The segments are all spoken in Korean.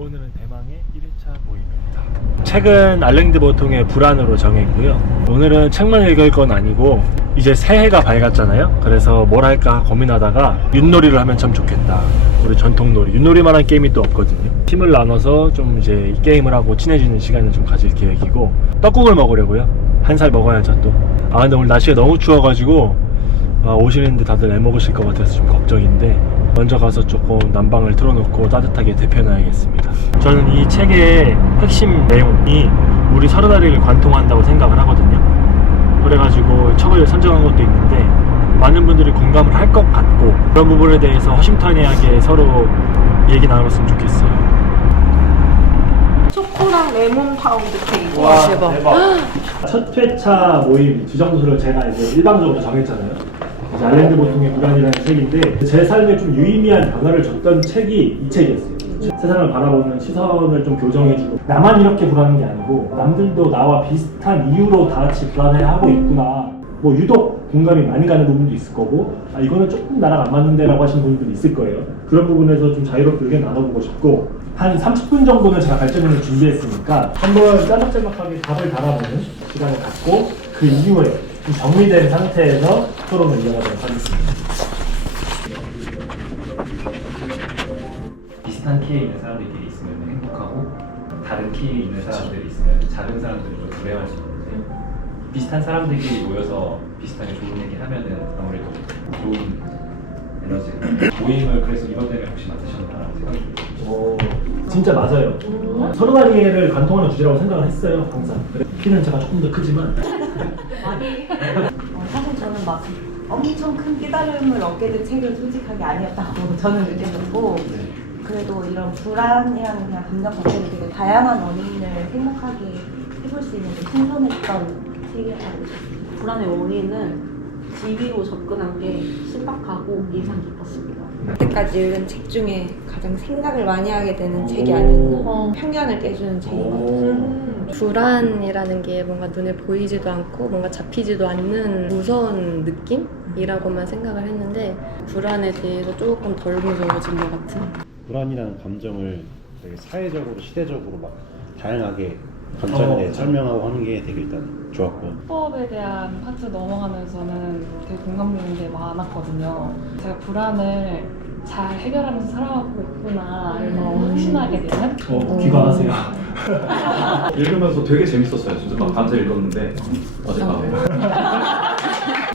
오늘은 대망의 1일차 모임입니다. 책은 알랭드 보통의 불안으로 정했고요. 오늘은 책만 읽을 건 아니고 이제 새해가 밝았잖아요. 그래서 뭘 할까 고민하다가 윷놀이를 하면 참 좋겠다. 우리 전통놀이, 윷놀이만한 게임이 또 없거든요. 팀을 나눠서 좀 이제 이 게임을 하고 친해지는 시간을 좀 가질 계획이고, 떡국을 먹으려고요. 한 살 먹어야죠 또. 근데 오늘 날씨가 너무 추워가지고 오시는데 다들 애먹으실 것 같아서 좀 걱정인데, 먼저 가서 조금 난방을 틀어놓고 따뜻하게 데펴놔야겠습니다. 저는 이 책의 핵심 내용이 우리 서로다리를 관통한다고 생각을 하거든요. 그래가지고 책을 선정한 것도 있는데 많은 분들이 공감을 할 것 같고, 그런 부분에 대해서 허심탄회하게 서로 얘기 나눴으면 좋겠어요. 초코랑 레몬 파우드 케이크. 와, 대박. 첫 회차 모임 주정부를 제가 이제 일방적으로 정했잖아요. 이제 알랭드 보통의 불안이라는 책인데, 제 삶에 좀 유의미한 변화를 줬던 책이 이 책이었어요. 세상을 바라보는 시선을 좀 교정해주고, 나만 이렇게 불안한 게 아니고 남들도 나와 비슷한 이유로 다 같이 불안해하고 있구나. 뭐 유독 공감이 많이 가는 부분도 있을 거고, 이거는 조금 나랑 안 맞는데 라고 하시는 분들도 있을 거예요. 그런 부분에서 좀 자유롭게 의견 나눠보고 싶고, 한 30분 정도는 제가 발제문을 준비했으니까 한번 짜박짜박하게 답을 달아보는 시간을 갖고, 그 이후에 좀 정리된 상태에서 토론을 이어가도록 하겠습니다. 비슷한 키에 있는 사람들끼리 있으면 행복하고, 다른 키에 있는 사람들이 있으면 작은 사람들이 좀 불행할 수 있는데, 비슷한 사람들끼리 모여서 비슷하게 좋은 얘기 하면은 아무래도 좋은 에너지가. 모임을 그래서 이것 때문에 혹시 맡으셨나 생각이 들어요. 진짜 맞아요. 서로 다리를 관통하는 주제라고 생각을 했어요, 항상. 키는 제가 조금 더 크지만. 사실 저는 막 엄청 큰 깨달음을 얻게 된 책은 솔직하게 아니었다고 저는 느꼈었고, 그래도 이런 불안이라는 그냥 감정 자체를 되게 다양한 원인을 생각하게 해볼 수 있는 게 신선했던 책이었다고 싶습니다. 불안의 원인은 지위로 접근한 게 신박하고 인상 깊었습니다. 그때까지 읽은 책 중에 가장 생각을 많이 하게 되는 책이 아니었나. 편견을 깨주는 책인 것 같아요. 불안이라는 게 뭔가 눈에 보이지도 않고 뭔가 잡히지도 않는 무서운 느낌이라고만 생각을 했는데, 불안에 대해서 조금 덜 무서워진 것 같은. 불안이라는 감정을 되게 사회적으로, 시대적으로 막 다양하게 관점에 설명하고 하는 게 되게 일단 좋았고, 수업에 대한 파트 넘어가면서는 되게 공감되는 게 많았거든요. 제가 불안을 잘 해결하면서 살아가고 있구나 이런 걸 확신하게 되는. 귀가하세요. 읽으면서 되게 재밌었어요. 진짜 막 밤새 읽었는데 어젯밤에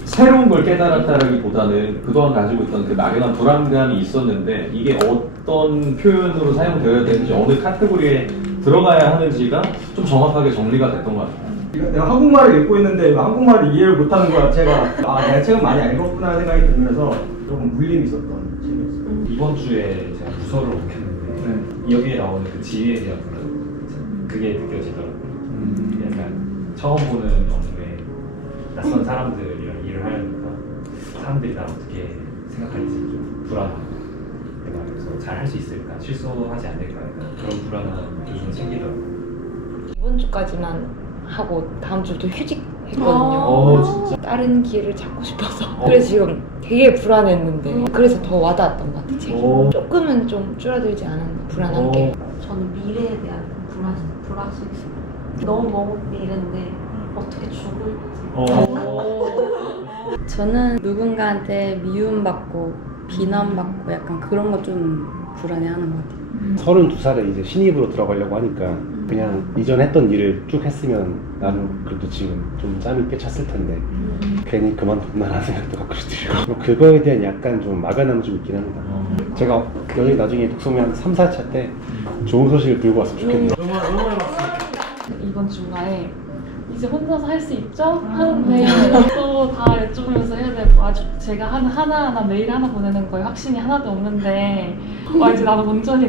새로운 걸 깨달았다라기보다는 그동안 가지고 있던 그 막연한 불안감이 있었는데, 이게 어떤 표현으로 사용되어야 되는지, 어느 카테고리에 들어가야 하는지가 좀 정확하게 정리가 됐던 것 같아요. 내가 한국말을 읽고 있는데 한국말을 이해를 못하는 것 자체가 내가 책을 많이 읽었구나 생각이 들면서 조금 물림이 있었던 책이었어요. 이번 주에 제가 부서를 옮겼는데 여기에 나오는 그 지혜에 대한 불안, 그게 느껴지더라고요. 약간 처음 보는 업무에 낯선 사람들이랑 일을 하려니까 사람들이 날 어떻게 생각할지 좀 불안하고, 그래서 잘 할 수 있을까, 실수하지 않을까, 약간 그런 불안함이 요즘 생기더라고요. 이번 주까지만 하고 다음 주도 휴직했거든요. 진짜. 다른 기회를 찾고 싶어서. 그래서 지금 되게 불안했는데, 그래서 더 와닿았던 것 같아요. 책이. 조금은 좀 줄어들지 않았나, 불안한 게. 저는 미래에 대한 불확실성. 너무 먼 미래인데 어떻게 죽을지. 저는 누군가한테 미움받고 비난받고 약간 그런 거 좀 불안해하는 것 같아요. 32살에 이제 신입으로 들어가려고 하니까 그냥 이전 했던 일을 쭉 했으면 나는 그래도 지금 좀 짬이 꽤 찼을 텐데 괜히 그만뒀나라는 생각도 가끔씩 들고, 그거에 대한 약간 좀 막연함이 좀 있긴 합니다. 제가 여기 나중에 독서미 한 3, 4차 때 좋은 소식을 들고 왔으면 좋겠네요. 이번 주말에 이제 혼자서 할 수 있죠? 하는데 또 다 여쭤보면서 해야 되고, 아주 제가 하나하나 메일 하나 보내는 거에 확신이 하나도 없는데, 이제 나도 온전히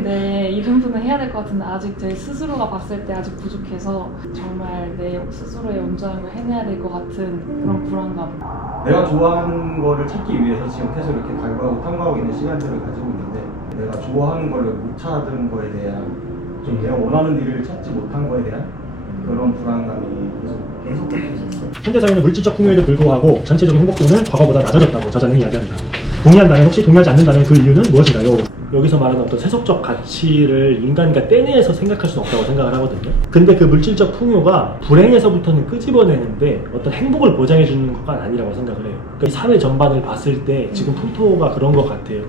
이 정도는 해야 될 것 같은데 아직 제 스스로가 봤을 때 아직 부족해서 정말 내 스스로의 온전한 걸 해내야 될 것 같은 그런 불안감. 내가 좋아하는 거를 찾기 위해서 지금 계속 이렇게 갈구하고 탐구하고 있는 시간들을 가지고 있는데, 내가 좋아하는 거를 못 찾은 거에 대한, 좀 내가 원하는 일을 찾지 못한 거에 대한 그런 불안감이 계속 있었어요. 현대 사회는 물질적 풍요에도 불구하고 전체적인 행복도는 과거보다 낮아졌다고 저자는 이야기합니다. 동의한다면, 혹시 동의하지 않는다면 그 이유는 무엇인가요? 여기서 말하는 어떤 세속적 가치를 인간과 떼내서 생각할 수는 없다고 생각을 하거든요. 근데 그 물질적 풍요가 불행에서부터는 끄집어내는데 어떤 행복을 보장해주는 것은 아니라고 생각을 해요. 그러니까 이 사회 전반을 봤을 때 지금 풍토가 그런 것 같아요.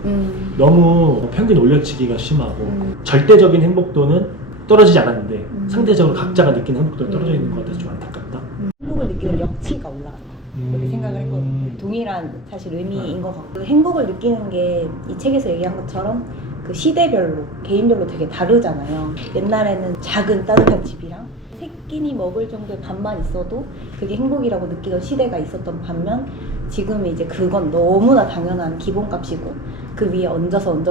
너무 평균 올려치기가 심하고 절대적인 행복도는 떨어지지 않았는데 상대적으로 각자가 느끼는 행복도가 떨어져 있는 것 같아서 좀 안타깝다. 행복을 느끼는 역치가 올라간다. 그렇게 생각을 했거든요. 동일한 사실 의미인 것 같고 행복을 느끼는 게 이 책에서 얘기한 것처럼 그 시대별로 개인별로 되게 다르잖아요. 옛날에는 작은 따뜻한 집이랑 세 끼니 먹을 정도의 밥만 있어도 그게 행복이라고 느끼던 시대가 있었던 반면 지금은 이제 그건 너무나 당연한 기본값이고 그 위에 얹어서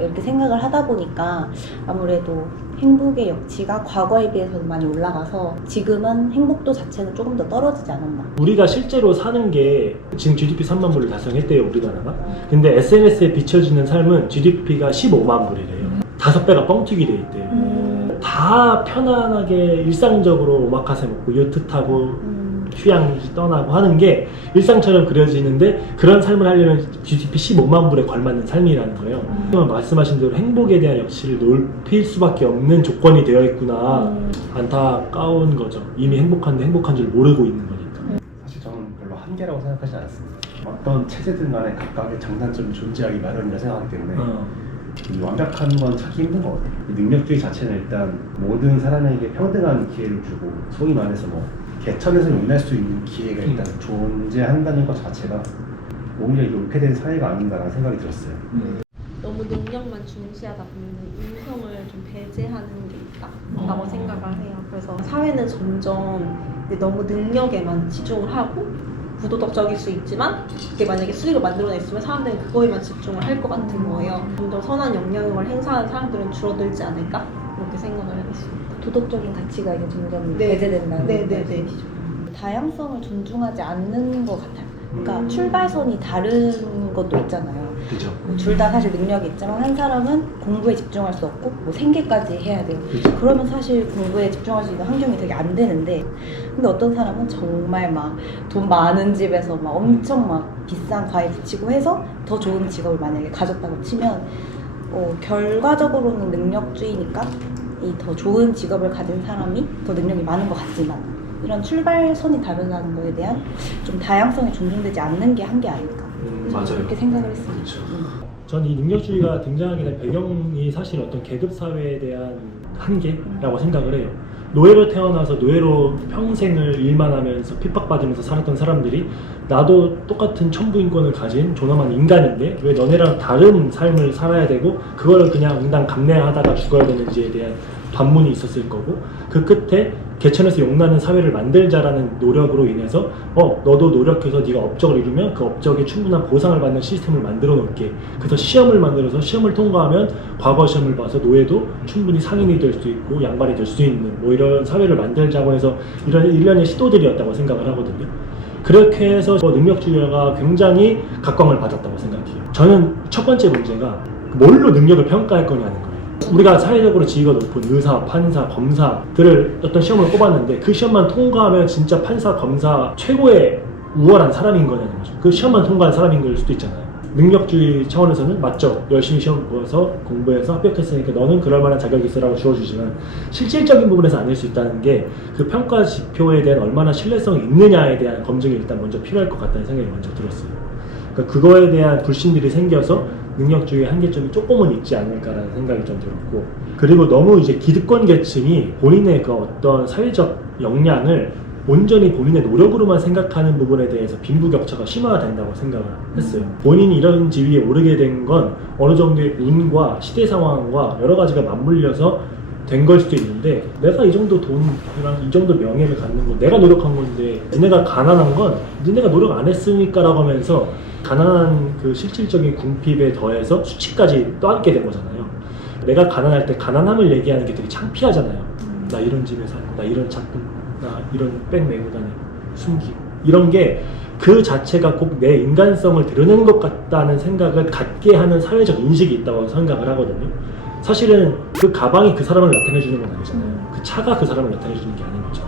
이렇게 생각을 하다 보니까 아무래도 행복의 역치가 과거에 비해서는 많이 올라가서 지금은 행복도 자체는 조금 더 떨어지지 않았나. 우리가 실제로 사는 게 지금 GDP 3만 불을 달성했대요, 우리나라가. 근데 SNS에 비춰지는 삶은 GDP가 15만 불이래요. 5배가 뻥튀기 돼 있대요. 다 편안하게 일상적으로 오마카세 먹고 요트 타고 휴양지 떠나고 하는 게 일상처럼 그려지는데 그런 삶을 하려면 GDP 15만 불에 걸맞는 삶이라는 거예요. 말씀하신 대로 행복에 대한 역치를 높일 수밖에 없는 조건이 되어 있구나. 안타까운 거죠. 이미 행복한데 행복한 줄 모르고 있는 거니까. 사실 저는 별로 한계라고 생각하지 않습니다. 어떤 체제들만의 각각의 장단점이 존재하기 마련이라 생각하기 때문에 이 완벽한 건 찾기 힘든 거거든요. 이 능력주의 자체는 일단 모든 사람에게 평등한 기회를 주고 소위 말해서 뭐 개천에서 용날 수 있는 기회가 일단 존재한다는 것 자체가 오히려 이게 옳게 된 사회가 아닌가라는 생각이 들었어요. 너무 능력만 중시하다 보면 인성을 좀 배제하는 게 있다라고 생각을 해요. 그래서 사회는 점점 너무 능력에만 치중을 하고 부도덕적일 수 있지만 그게 만약에 수익을 만들어냈으면 사람들은 그거에만 집중을 할 것 같은 거예요. 좀 더 선한 영향력을 행사하는 사람들은 줄어들지 않을까? 이렇게 생각을 해봤습니다. 도덕적인 가치가 이제 점점 네. 배제된다는 네네네. 말씀이시죠. 다양성을 존중하지 않는 것 같아요. 그러니까 출발선이 다른 것도 있잖아요. 그죠. 둘 다 사실 능력이 있지만 한 사람은 공부에 집중할 수 없고 뭐 생계까지 해야 돼요. 그러면 사실 공부에 집중할 수 있는 환경이 되게 안 되는데 근데 어떤 사람은 정말 막 돈 많은 집에서 막 엄청 막 비싼 과외 붙이고 해서 더 좋은 직업을 만약에 가졌다고 치면 결과적으로는 능력주의니까 이 더 좋은 직업을 가진 사람이 더 능력이 많은 것 같지만 이런 출발선이 다르다는 거에 대한 좀 다양성이 존중되지 않는 게 한계 아닐까. 맞아요. 그렇게 생각을 했습니다. 전 이 능력주의가 등장하게 된 배경이 사실 어떤 계급 사회에 대한 한계라고 생각을 해요. 노예로 태어나서 노예로 평생을 일만 하면서 핍박받으면서 살았던 사람들이 나도 똑같은 천부인권을 가진 존엄한 인간인데 왜 너네랑 다른 삶을 살아야 되고 그거를 그냥 응당 감내하다가 죽어야 되는지에 대한 반문이 있었을 거고 그 끝에 개천에서 용나는 사회를 만들자라는 노력으로 인해서 너도 노력해서 네가 업적을 이루면 그 업적에 충분한 보상을 받는 시스템을 만들어 놓을게. 그래서 시험을 만들어서 시험을 통과하면 과거 시험을 봐서 노예도 충분히 상인이 될 수 있고 양반이 될 수 있는 뭐 이런 사회를 만들자고 해서 이런 일련의 시도들이었다고 생각을 하거든요. 그렇게 해서 능력주의가 굉장히 각광을 받았다고 생각해요. 저는 첫 번째 문제가 뭘로 능력을 평가할 거냐는 거예요. 우리가 사회적으로 지위가 높은 의사, 판사, 검사들을 어떤 시험을 뽑았는데 그 시험만 통과하면 진짜 판사, 검사 최고의 우월한 사람인 거냐는 거죠. 그 시험만 통과한 사람인 걸 수도 있잖아요. 능력주의 차원에서는 맞죠. 열심히 시험 보고서 공부해서 합격했으니까 너는 그럴 만한 자격이 있으라고 주어주지만 실질적인 부분에서 아닐 수 있다는 게 그 평가 지표에 대한 얼마나 신뢰성이 있느냐에 대한 검증이 일단 먼저 필요할 것 같다는 생각이 먼저 들었어요. 그러니까 그거에 대한 불신들이 생겨서 능력주의의 한계점이 조금은 있지 않을까라는 생각이 좀 들었고 그리고 너무 이제 기득권 계층이 본인의 그 어떤 사회적 역량을 온전히 본인의 노력으로만 생각하는 부분에 대해서 빈부격차가 심화된다고 생각을 했어요. 본인이 이런 지위에 오르게 된 건 어느 정도의 운과 시대 상황과 여러 가지가 맞물려서 된 걸 수도 있는데 내가 이 정도 돈이랑 이 정도 명예를 갖는 건 내가 노력한 건데 니네가 가난한 건 니네가 노력 안 했으니까 라고 하면서 가난한 그 실질적인 궁핍에 더해서 수치까지 떠안게 된 거잖아요. 내가 가난할 때 가난함을 얘기하는 게 되게 창피하잖아요. 나 이런 집에 살고 나 이런 작품 나 이런 백 메고 다니고 숨기고 이런 게 그 자체가 꼭 내 인간성을 드러내는 것 같다는 생각을 갖게 하는 사회적 인식이 있다고 생각을 하거든요. 사실은 그 가방이 그 사람을 나타내주는 건 아니잖아요. 그 차가 그 사람을 나타내주는 게 아닌 거죠.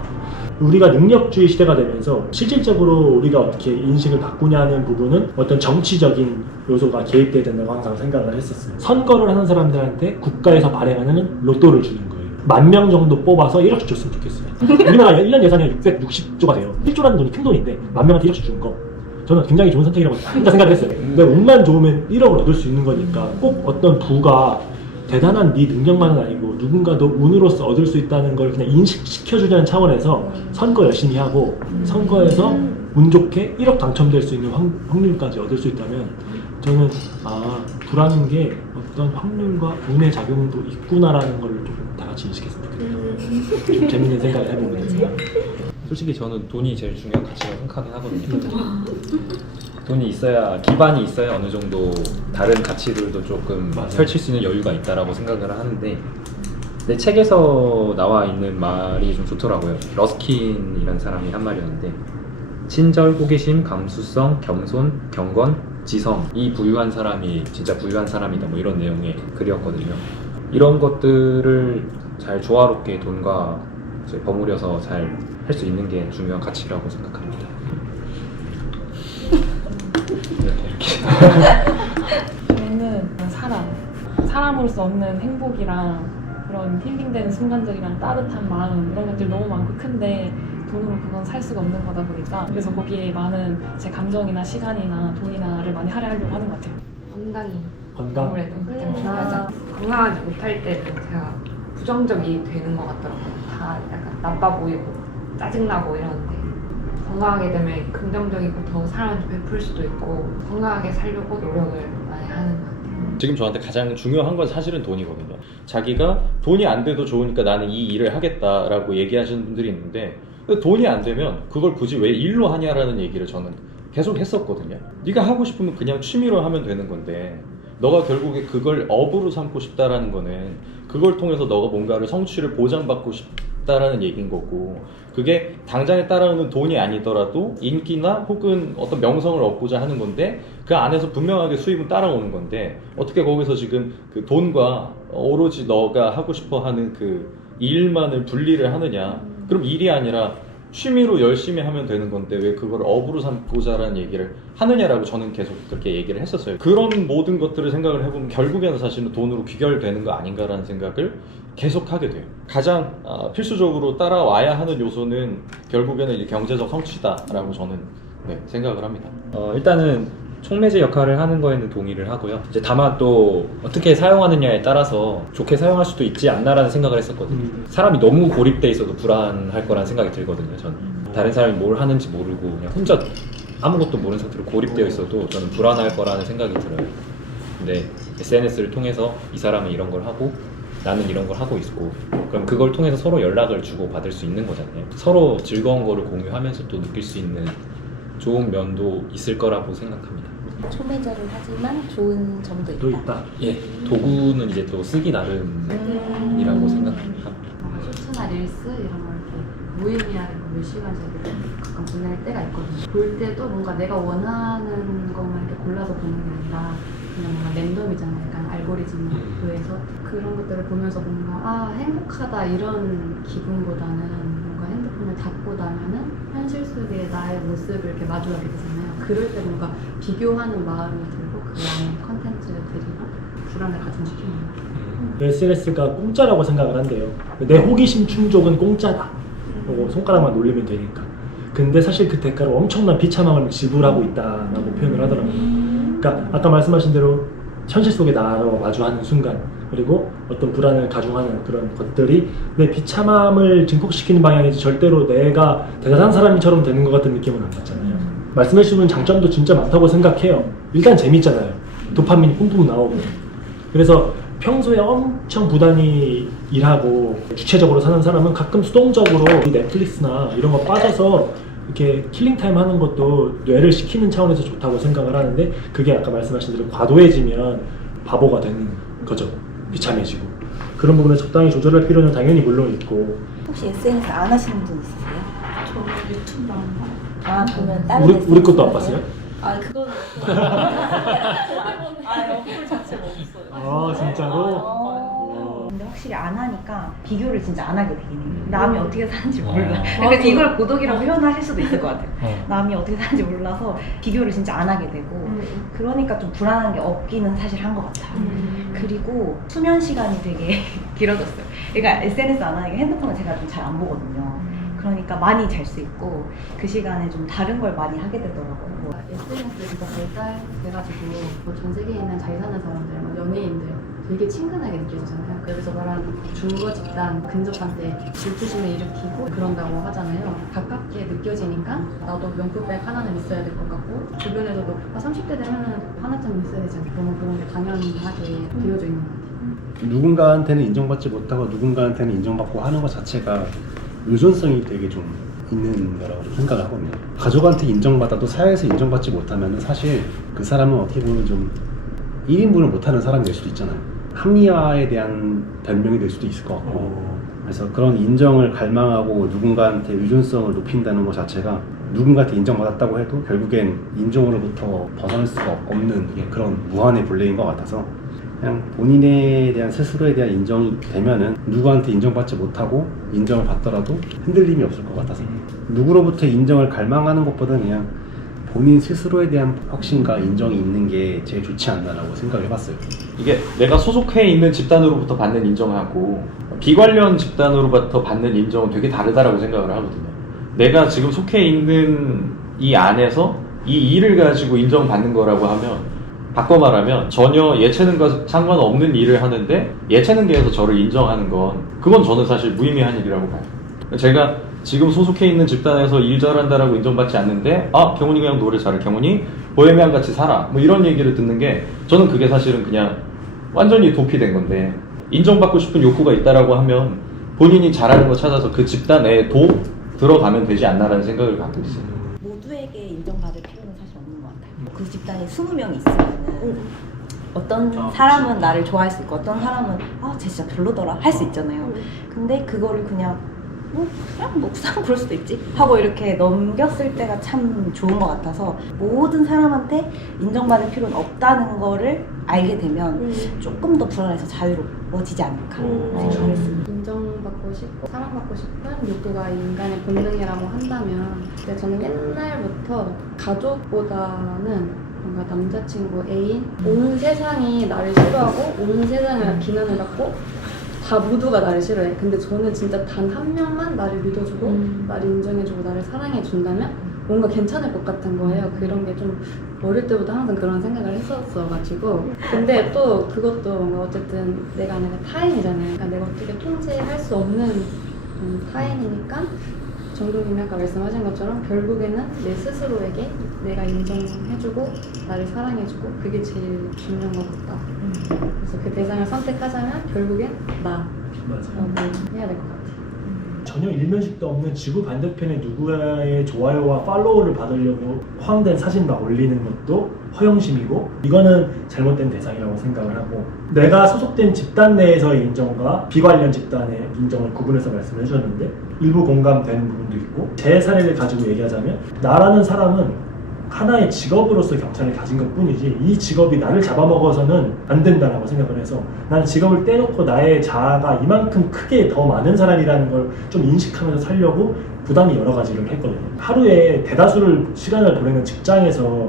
우리가 능력주의 시대가 되면서 실질적으로 우리가 어떻게 인식을 바꾸냐는 부분은 어떤 정치적인 요소가 개입돼야 된다고 항상 생각을 했었어요. 선거를 하는 사람들한테 국가에서 발행하는 로또를 주는 거예요. 10,000명 정도 뽑아서 1억씩 줬으면 좋겠어요. 우리나라 1년 예산이 660조가 돼요. 1조라는 돈이 큰 돈인데 10,000명한테 1억씩 주는 거 저는 굉장히 좋은 선택이라고 생각을 했어요. 근데 운만 좋으면 1억을 얻을 수 있는 거니까 꼭 어떤 부가 대단한 네 능력만은 아니고 누군가 너 운으로서 얻을 수 있다는 걸 그냥 인식시켜주자는 차원에서 선거 열심히 하고 선거에서 운 좋게 1억 당첨될 수 있는 확률까지 얻을 수 있다면 저는 부라는 게 어떤 확률과 운의 작용도 있구나라는 걸 좀 다 같이 인식했으면 좋겠네요. 좀 재밌는 생각을 해보면서. 솔직히 저는 돈이 제일 중요한 가치라고 생각하긴 하거든요. 돈이 있어야, 기반이 있어야 어느 정도 다른 가치들도 조금 펼칠 수 있는 여유가 있다라고 생각을 하는데, 내 책에서 나와 있는 말이 좀 좋더라고요. 러스킨이라는 사람이 한 말이었는데, 친절, 호기심, 감수성, 겸손, 경건, 지성, 이 부유한 사람이 진짜 부유한 사람이다, 뭐 이런 내용의 글이었거든요. 이런 것들을 잘 조화롭게 돈과 이제 버무려서 잘 할 수 있는 게 중요한 가치라고 생각합니다. 저는 사람으로서 얻는 행복이랑 그런 힐링되는 순간들이랑 따뜻한 마음 이런 것들이 너무 많고 큰데 돈으로 그건 살 수가 없는 거다 보니까 그래서 거기에 많은 제 감정이나 시간이나 돈이나를 많이 할애하려고 하는 것 같아요. 건강 아무래도 가장 중요하죠. 건강하지 못할 때는 제가 부정적이 되는 것 같더라고요. 다 약간 나빠 보이고 짜증나고 이러는데 건강하게 되면 긍정적이고 더 사람한테 베풀 수도 있고 건강하게 살려고 노력을 많이 하는 것 같아요. 지금 저한테 가장 중요한 건 사실은 돈이거든요. 자기가 돈이 안 돼도 좋으니까 나는 이 일을 하겠다라고 얘기하시는 분들이 있는데 돈이 안 되면 그걸 굳이 왜 일로 하냐라는 얘기를 저는 계속 했었거든요. 네가 하고 싶으면 그냥 취미로 하면 되는 건데 너가 결국에 그걸 업으로 삼고 싶다라는 거는 그걸 통해서 너가 뭔가를 성취를 보장받고 싶다라는 얘기인 거고 그게 당장에 따라오는 돈이 아니더라도 인기나 혹은 어떤 명성을 얻고자 하는 건데 그 안에서 분명하게 수입은 따라오는 건데 어떻게 거기서 지금 그 돈과 오로지 너가 하고 싶어 하는 그 일만을 분리를 하느냐. 그럼 일이 아니라 취미로 열심히 하면 되는 건데 왜 그걸 업으로 삼고자라는 얘기를 하느냐라고 저는 계속 그렇게 얘기를 했었어요. 그런 모든 것들을 생각을 해보면 결국에는 사실은 돈으로 귀결되는 거 아닌가라는 생각을 계속 하게 돼요. 가장 필수적으로 따라와야 하는 요소는 결국에는 이제 경제적 성취다라고 저는 생각을 합니다. 일단은 촉매제 역할을 하는 거에는 동의를 하고요. 이제 다만 또 어떻게 사용하느냐에 따라서 좋게 사용할 수도 있지 않나라는 생각을 했었거든요. 사람이 너무 고립돼 있어도 불안할 거라는 생각이 들거든요. 저는 다른 사람이 뭘 하는지 모르고 그냥 혼자 아무것도 모르는 상태로 고립되어 있어도 저는 불안할 거라는 생각이 들어요. 근데 SNS를 통해서 이 사람은 이런 걸 하고 나는 이런 걸 하고 있고 그럼 그걸 통해서 서로 연락을 주고 받을 수 있는 거잖아요. 서로 즐거운 거를 공유하면서 또 느낄 수 있는 좋은 면도 있을 거라고 생각합니다. 초매제를 하지만 좋은 점도 또 있다. 있다. 예, 도구는 이제 또 쓰기 나름이라고 생각합니다. 쇼츠나 릴스 이런 거 이렇게 무의미하게 몇 시간씩 가끔 보낼 때가 있거든요. 볼 때도 뭔가 내가 원하는 것만 이렇게 골라서 보는 게 아니라 그냥 뭔가 랜덤이잖아요. 약간 알고리즘에 의해서 그런 것들을 보면서 뭔가 행복하다 이런 기분보다는 뭔가 핸드폰을 닫고 나면은 현실 속의 나의 모습을 이렇게 마주하게 되잖아요. 그럴 때 뭔가 비교하는 마음이 들고 그 안에 컨텐츠들이랑 불안을 가중시키는 거예요. SNS가 공짜라고 생각을 한대요. 내 호기심 충족은 공짜다. 손가락만 놀리면 되니까. 근데 사실 그 대가로 엄청난 비참함을 지불하고 있다라고 표현을 하더라고요. 그러니까 아까 말씀하신 대로 현실 속의 나와 마주하는 순간 그리고 어떤 불안을 가중하는 그런 것들이 내 비참함을 증폭시키는 방향이지 절대로 내가 대단한 사람처럼 되는 것 같은 느낌은 안 받잖아요. 말씀해주는 장점도 진짜 많다고 생각해요. 일단 재밌잖아요. 도파민이 뿜뿜 나오고. 그래서 평소에 엄청 부단히 일하고 주체적으로 사는 사람은 가끔 수동적으로 넷플릭스나 이런 거 빠져서 이렇게 킬링타임 하는 것도 뇌를 식히는 차원에서 좋다고 생각을 하는데 그게 아까 말씀하신 대로 과도해지면 바보가 되는 거죠. 비참해지고. 그런 부분을 적당히 조절할 필요는 당연히 물론 있고. 혹시 SNS 안 하시는 분 있으세요? 저 유튜브 하는 거. 그러면 다른 우리 것도 안 봤어요? 그건 어플 자체가 없어요. 진짜로? 확실히 안 하니까 비교를 진짜 안 하게 되긴 해요. 남이 어떻게 사는지 몰라. 어. 그러니까 이걸 고독이라고 표현하실 수도 있을 것 같아요. 어. 남이 어떻게 사는지 몰라서 비교를 진짜 안 하게 되고 그러니까 좀 불안한 게 없기는 사실 한 것 같아요. 그리고 수면 시간이 되게 길어졌어요. 그러니까 SNS 안 하니까 핸드폰을 제가 좀 잘 안 보거든요. 그러니까 많이 잘 수 있고 그 시간에 좀 다른 걸 많이 하게 되더라고요. SNS 진짜 발달돼가지고 뭐 전 세계에 있는 잘 사는 사람들, 뭐 연예인들 되게 친근하게 느껴지잖아요. 여기서 말하는 중거 집단 근접한테 질투심을 일으키고 그런다고 하잖아요. 가깝게 느껴지니까 나도 명품백 하나는 있어야 될 것 같고 주변에서도 30대 되면은 하나쯤 있어야 되잖아요. 너무 그런 게 당연하게 되어져 있는 것 같아요. 누군가한테는 인정받지 못하고 누군가한테는 인정받고 하는 것 자체가 의존성이 되게 좀 있는 거라고 좀 생각을 하거든요. 가족한테 인정받아도 사회에서 인정받지 못하면 사실 그 사람은 어떻게 보면 좀 1인분을 못하는 사람이 될 수도 있잖아요. 합리화에 대한 변명이 될 수도 있을 것 같고 그래서 그런 인정을 갈망하고 누군가한테 의존성을 높인다는 것 자체가 누군가한테 인정받았다고 해도 결국엔 인정으로부터 벗어날 수가 없는 그런 무한의 본래인 것 같아서 그냥 본인에 대한 스스로에 대한 인정이 되면은 누구한테 인정받지 못하고 인정을 받더라도 흔들림이 없을 것 같아서 누구로부터 인정을 갈망하는 것보다는 그냥 본인 스스로에 대한 확신과 인정이 있는 게 제일 좋지 않나라고 생각을 해봤어요. 이게 내가 소속해 있는 집단으로부터 받는 인정하고 비관련 집단으로부터 받는 인정은 되게 다르다라고 생각을 하거든요. 내가 지금 속해 있는 이 안에서 이 일을 가지고 인정받는 거라고 하면 바꿔 말하면 전혀 예체능과 상관없는 일을 하는데 예체능계에서 저를 인정하는 건 그건 저는 사실 무의미한 일이라고 봐요. 제가 지금 소속해 있는 집단에서 일 잘한다라고 인정받지 않는데 경훈이 그냥 노래 잘해, 경훈이 보헤미안 같이 살아, 뭐 이런 얘기를 듣는 게 저는 그게 사실은 그냥 완전히 도피된 건데 인정받고 싶은 욕구가 있다라고 하면 본인이 잘하는 거 찾아서 그 집단에 들어가면 되지 않나라는 생각을 갖고 있어요. 모두에게 인정받을 필요는 사실 없는 것 같아요. 그 집단에 20명이 있으면 어떤 사람은 나를 좋아할 수 있고 어떤 사람은 쟤 진짜 별로더라 할 수 있잖아요. 근데 그거를 그냥 그냥 그럴 수도 있지 하고 이렇게 넘겼을 때가 참 좋은 것 같아서 모든 사람한테 인정받을 필요는 없다는 거를 알게 되면 조금 더 불안해서 자유로워지지 않을까 생각을 했습니다. 인정받고 싶고 사랑받고 싶은 욕구가 인간의 본능이라고 한다면 근데 저는 옛날부터 가족보다는 뭔가 남자친구, 애인 온 세상이 나를 싫어하고 온 세상을 비난을 받고 다 모두가 나를 싫어해. 근데 저는 진짜 단 한 명만 나를 믿어주고 나를 인정해주고 나를 사랑해준다면 뭔가 괜찮을 것 같은 거예요. 그런 게 좀 어릴 때부터 항상 그런 생각을 했었어가지고 근데 또 그것도 뭔가 어쨌든 내가 타인이잖아요. 그러니까 내가 어떻게 통제할 수 없는 타인이니까 정동님이 아까 말씀하신 것처럼 결국에는 내 스스로에게 내가 인정해주고 나를 사랑해주고 그게 제일 중요한 것 같다. 그래서 그 대상을 선택하자면 결국엔 나라고 해야 될 것 같아요. 전혀 일면식도 없는 지구 반대편에 누구의 좋아요와 팔로우를 받으려고 허황된 사진 막 올리는 것도 허영심이고 이거는 잘못된 대상이라고 생각을 하고 내가 소속된 집단 내에서의 인정과 비관련 집단의 인정을 구분해서 말씀을 해주셨는데 일부 공감되는 부분도 있고 제 사례를 가지고 얘기하자면 나라는 사람은 하나의 직업으로서 경찰을 가진 것 뿐이지 이 직업이 나를 잡아먹어서는 안 된다라고 생각을 해서 난 직업을 떼놓고 나의 자아가 이만큼 크게 더 많은 사람이라는 걸 좀 인식하면서 살려고 부담이 여러 가지를 했거든요. 하루에 대다수를 시간을 보내는 직장에서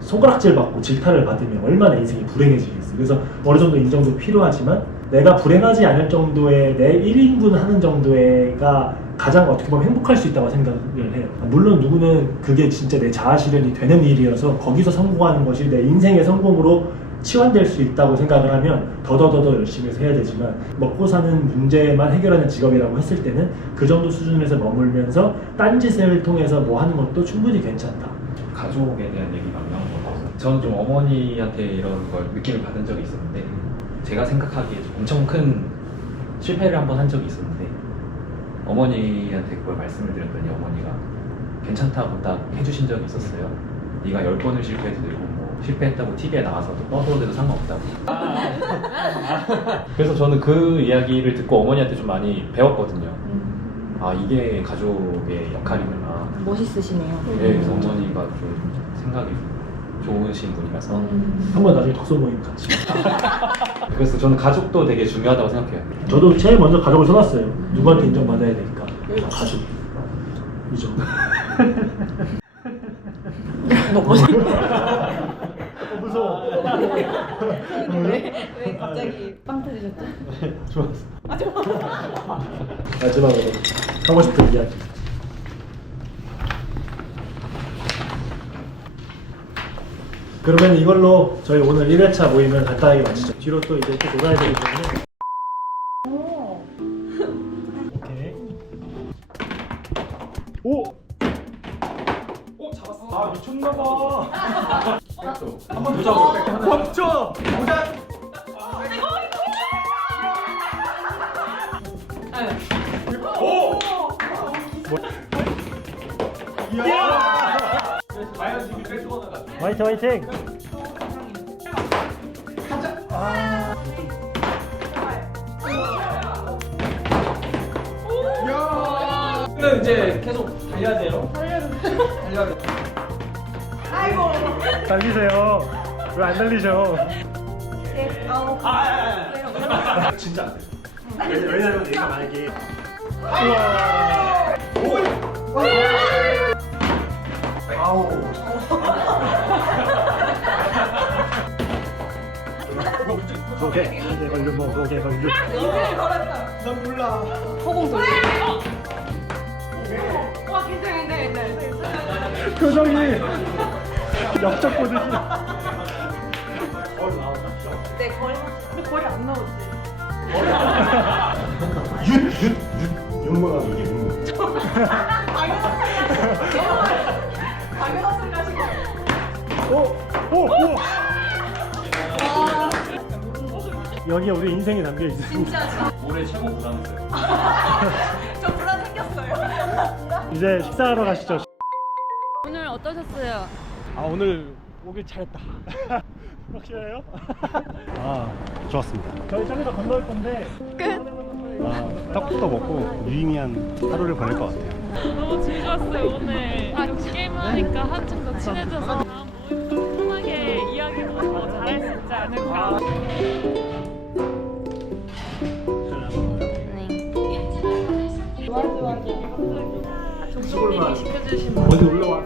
손가락질 받고 질타를 받으면 얼마나 인생이 불행해지겠어요. 그래서 어느 정도 인정도 필요하지만 내가 불행하지 않을 정도의 내 1인분 하는 정도가 가장 어떻게 보면 행복할 수 있다고 생각을 해요. 물론 누구는 그게 진짜 내 자아 실현이 되는 일이어서 거기서 성공하는 것이 내 인생의 성공으로 치환될 수 있다고 생각을 하면 더더더 열심히 해서 해야 되지만 먹고 사는 문제만 해결하는 직업이라고 했을 때는 그 정도 수준에서 머물면서 딴짓을 통해서 뭐 하는 것도 충분히 괜찮다. 가족에 대한 얘기가 나온 것 같아서 저는 좀 어머니한테 이런 걸 느낌을 받은 적이 있었는데 제가 생각하기에 엄청 큰 실패를 한번 한 적이 있었는데 어머니한테 그걸 말씀을 드렸더니 어머니가 괜찮다고 딱 해주신 적이 있었어요. 네가 10번을 실패해도 되고 뭐 실패했다고 TV에 나와서도 떠들어대도 상관없다고. 그래서 저는 그 이야기를 듣고 어머니한테 좀 많이 배웠거든요. 이게 가족의 역할이구나. 멋있으시네요. 네, 어머니가 좀 생각이 좋으신 분이라서 한번 나중에 독서 모임 같이. 그래서 저는 가족도 되게 중요하다고 생각해요. 저도 제일 먼저 가족을 써놨어요. 누구한테 인정받아야 되니까. 가족. 이죠. 무서워. 왜 갑자기 빵 터지셨죠? 좋았어. 마지막으로 하고 싶은 이야기. 그러면 이걸로 저희 오늘 1회차 모임을 간단하게 마치죠. 뒤로 또 이제 또 놀아야 되기 때문에. 오케이. 오! 오, 잡았어. 아, 미쳤나봐. 한번 더 잡았어. 멈춰! 보자! 오! 이야! 과연 지금 뺏어가는 것 같아. 화이팅 화이팅! 근데 이제 계속 달려야 돼요. 달리세요. 왜 안 달리셔? 진짜 안 돼. 왜냐면 내가 만약에 고개 걸려 뭐 고개 걸려. 표정이 역적 보듯이. 윤모가 이게 윤모. 오! 여기 우리 인생이 담겨 있습니다. 올해 최고 부담스러워. 저 불안 생겼어요. 이제 식사하러 가시죠. 오늘 어떠셨어요? 아 오늘 오길 잘했다. 확실해요? 아 좋았습니다. 저희 저기서 건너올 건데. 아, 떡도 먹고 유의미한 하루를 보낼 것 같아요. 너무 즐거웠어요 오늘. 게임을 하니까 한층 더 친해져서 다음 모임도 편하게 이야기도 더 잘할 수 있지 않을까. 어디 올라와?